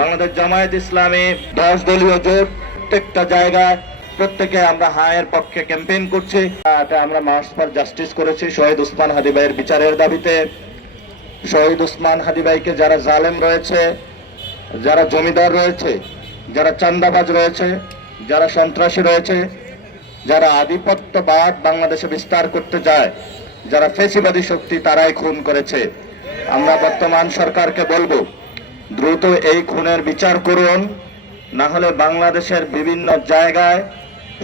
বাংলাদেশ জামায়াত ইসলামী 10 দলীয় জোট প্রত্যেকটা জায়গায় প্রত্যেকে আমরা হায়ের পক্ষে ক্যাম্পেইন করছি। আমরা মার্চ ফর জাস্টিস করেছি শহীদ ওসমান হাদি ভাইয়ের বিচারের দাবিতে। শহীদ ওসমান হাদি ভাইকে যারা জালেম রয়েছে, যারা জমিদার রয়েছে, যারা চাঁদাবাজ রয়েছে, যারা সন্ত্রাসী রয়েছে, যারা আধিপত্যবাদ বাংলাদেশে বিস্তার করতে যায়, যারা ফ্যাসিবাদী শক্তি, তারাই খুন করেছে। আমরা বর্তমান সরকারকে বলবো দ্রুত এই খুনের বিচার করুন, না হলে বাংলাদেশের বিভিন্ন জায়গায়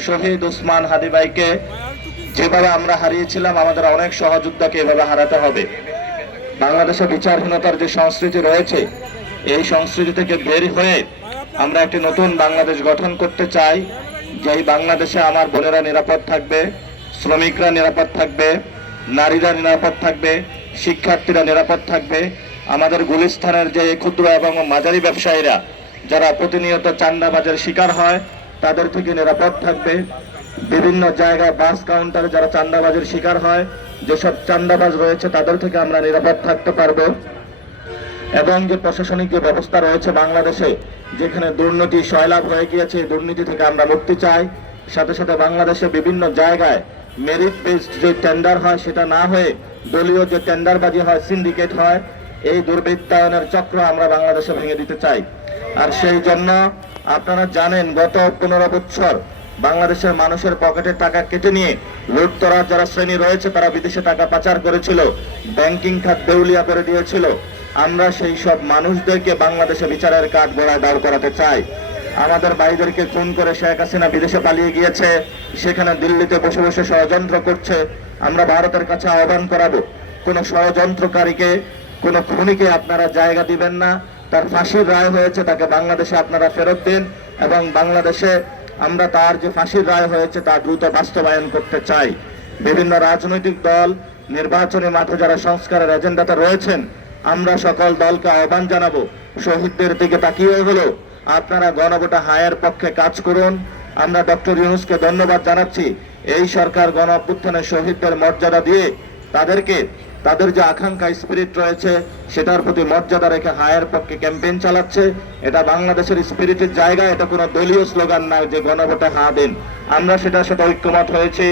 শহীদ ওসমান হাদি ভাইকে যেভাবে আমরা হারিয়েছিলাম আমাদের অনেক সহযোদ্ধাকে এভাবে হারাতে হবে। বাংলাদেশে বিচারহীনতার যে সংস্কৃতি রয়েছে, এই সংস্কৃতি থেকে বের হয়ে আমরা একটি নতুন বাংলাদেশ গঠন করতে চাই, যেই বাংলাদেশে আমার বোনেরা নিরাপদ থাকবে, শ্রমিকরা নিরাপদ থাকবে, নারীরা নিরাপদ থাকবে, শিক্ষার্থীরা নিরাপদ থাকবে, আমাদের গুলিস্তানের যে ক্ষুদ্র এবং মাঝারি ব্যবসায়ীরা যারা প্রতিনিয়ত চাঁদাবাজের শিকার হয় তাদের থেকে নিরাপদ থাকবে। বিভিন্ন জায়গায় বাস কাউন্টারে যারা চাঁদাবাজের শিকার হয়, যেসব চাঁদাবাজ রয়েছে তাদের থেকে আমরা নিরাপদ থাকতে পারবো। এবং যে প্রশাসনিক যে ব্যবস্থা রয়েছে বাংলাদেশে, যেখানে দুর্নীতি সয়লাভ হয়ে গিয়েছে, এই দুর্নীতি থেকে আমরা মুক্তি চাই। সাথে সাথে বাংলাদেশে বিভিন্ন জায়গায় মেরিট বেসড যে টেন্ডার হয় সেটা না হয়ে দলীয় যে টেন্ডারবাজি হয়, সিন্ডিকেট হয়, এই দুর্বৃত্তায়নের চক্র আমরা বাংলাদেশে ভেঙে দিতে চাই। আর সেই জন্য আপনারা জানেন গত 15 বছর বাংলাদেশের মানুষের পকেটের টাকা কেটে নিয়ে লুটতরাজ যারা শ্রেণী রয়েছে তারা বিদেশে টাকা পাচার করেছিল, ব্যাংকিং খাত দেউলিয়া করে দিয়েছিল। আমরা সেই সব মানুষদেরকে বাংলাদেশে বিচারের কাঠ গড়ায় দাঁড় করাতে চাই। আমাদের ভাইদেরকে খুন করে শেখ হাসিনা বিদেশে পালিয়ে গিয়েছে, সেখানে দিল্লিতে বসে বসে ষড়যন্ত্র করছে। আমরা ভারতের কাছে আহ্বান করাবো, কোন ষড়যন্ত্রকারীকে, কোন খুনিকে আপনারা জায়গা দিবেন না। তার ফাঁসির রায় হয়েছে, তাকে বাংলাদেশে আপনারা ফেরত দিন এবং বাংলাদেশে আমরা তার যে ফাঁসির রায় হয়েছে তা দ্রুত বাস্তবায়ন করতে চাই। বিভিন্ন রাজনৈতিক দল নির্বাচনী মাঠে যারা সংস্কারের এজেন্ডাতে রয়েছেন, আমরা সকল দলকে আহ্বান জানাবো, শহীদদের দিকে তাকিয়ে হলো আপনারা গণভোটে হায়ের পক্ষে কাজ করুন। আমরা ডক্টর ইউনূসকে ধন্যবাদ জানাচ্ছি, এই সরকার গণ অভ্যুত্থানের শহীদদের মর্যাদা দিয়ে তাদেরকে তাদের যে আকাঙ্ক্ষা স্পিরিট রয়েছে সেটার প্রতি মর্যাদা রেখে হায়ের পক্ষে ক্যাম্পেইন চালাচ্ছে। এটা বাংলাদেশের স্পিরিটের জায়গা, এটা কোনো দলীয় স্লোগান নয় যে গণভোটে হা দেন। আমরা সেটার সাথে ঐক্যমত হয়েছি।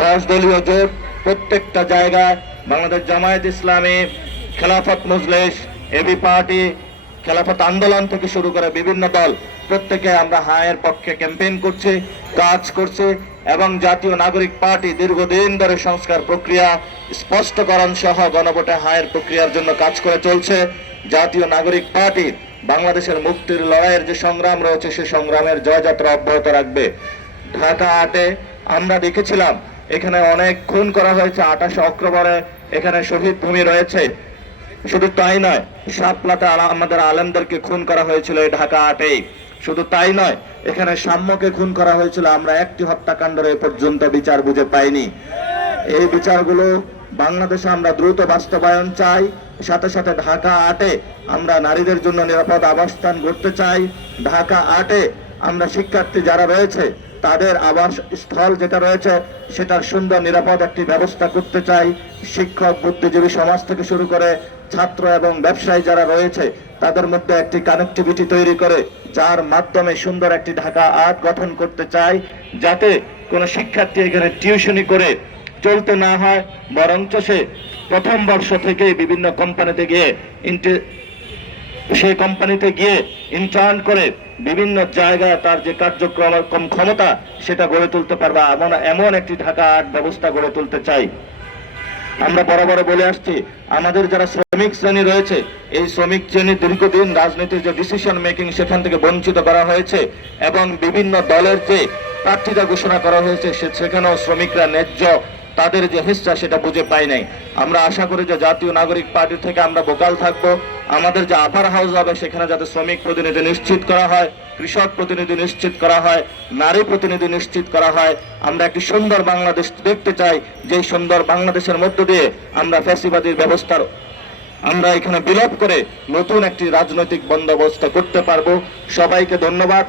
10 দলীয় জোট প্রত্যেকটা জায়গায় বাংলাদেশ জামায়াত ইসলামী, খেলাফত মজলিস, এবি পার্টি, খেলাফত আন্দোলন থেকে শুরু করে বিভিন্ন দল প্রত্যেকে আমরা হায়ের পক্ষে ক্যাম্পেইন করছি, কাজ করছে। এবং জাতীয় নাগরিক পার্টি দীর্ঘদিন ধরে সংস্কার প্রক্রিয়া স্পষ্টকরণ সহ গণভোটে হায়ের প্রক্রিয়ার জন্য কাজ করে চলছে। জাতীয় নাগরিক পার্টি বাংলাদেশের মুক্তির লড়াইয়ের যে সংগ্রাম রয়েছে সে সংগ্রামের জয়যাত্রা অব্যাহত রাখবে। ঢাকা 8-এ আমরা দেখেছিলাম এখানে অনেক খুন করা হয়েছে। 28 অক্টোবরে এখানে শহীদ ভূমি রয়েছে। শুধু তাই নয়, শাপলাতে আমাদের আলেমদেরকে খুন করা হয়েছিল এই ঢাকা 8-এ। শুধু তাই নয়, এখানে সাম্যকে খুন করা হয়েছিল। আমরা একটি হত্যাকাণ্ডের এ পর্যন্ত বিচার বুঝে পাইনি। এই বিচারগুলো বাংলাদেশে আমরা দ্রুত বাস্তবায়ন চাই। সাথে সাথে ঢাকা 8-এ আমরা নারীদের জন্য নিরাপদ আবাসস্থান গড়তে চাই। ঢাকা 8-এ আমরা শিক্ষার্থী যারা রয়েছে তাদের আবাস স্থল যেটা রয়েছে সেটার সুন্দর নিরাপদ একটি ব্যবস্থা করতে চাই। শিক্ষক, বুদ্ধিজীবী সমাজ থেকে শুরু করে ছাত্র এবং ব্যবসায়ী যারা রয়েছে তাদের মধ্যে একটি কানেক্টিভিটি তৈরি করে যার মাধ্যমে সুন্দর একটি ঢাকা 8 গঠন করতে চাই, যাতে কোনো শিক্ষার্থী এখানে টিউশনি করে চলতে না হয়, বরঞ্চ সে প্রথম বর্ষ থেকে বিভিন্ন কোম্পানিতে গিয়ে সেই কোম্পানিতে গিয়ে ইন্টার্ন করে বিভিন্ন জায়গায় তার যে কার্যক্রম ক্ষমতা সেটা গড়ে তুলতে পারবে, এমন একটি ঢাকা 8 ব্যবস্থা গড়ে তুলতে চাই। আমরা বরাবর বলে আসছি, আমাদের যারা শ্রমিক শ্রেণী রয়েছে এই শ্রমিক শ্রেণী দীর্ঘদিন রাজনীতির যে ডিসিশন মেকিং সেখান থেকে বঞ্চিত করা হয়েছে এবং বিভিন্ন দলের যে প্রার্থীতা ঘোষণা করা হয়েছে সেখানেও শ্রমিকরা ন্যায্য তাদের যে হিস্সা সেটা বুঝে পাই নাই। আমরা আশা করি যে জাতীয় নাগরিক পার্টি থেকে আমরা ভোকাল থাকবো। আমাদের যে আপার হাউস হবে সেখানে যাতে শ্রমিক প্রতিনিধি নিশ্চিত করা হয়, কৃষক প্রতিনিধি নিশ্চিত করা হয়, নারী প্রতিনিধি নিশ্চিত করা হয়। আমরা একটি সুন্দর বাংলাদেশ দেখতে চাই, যেই সুন্দর বাংলাদেশের মধ্য দিয়ে আমরা ফ্যাসিবাদীর ব্যবস্থার আমরা এখানে বিলোপ করে নতুন একটি রাজনৈতিক বন্দোবস্ত করতে পারবো। সবাইকে ধন্যবাদ।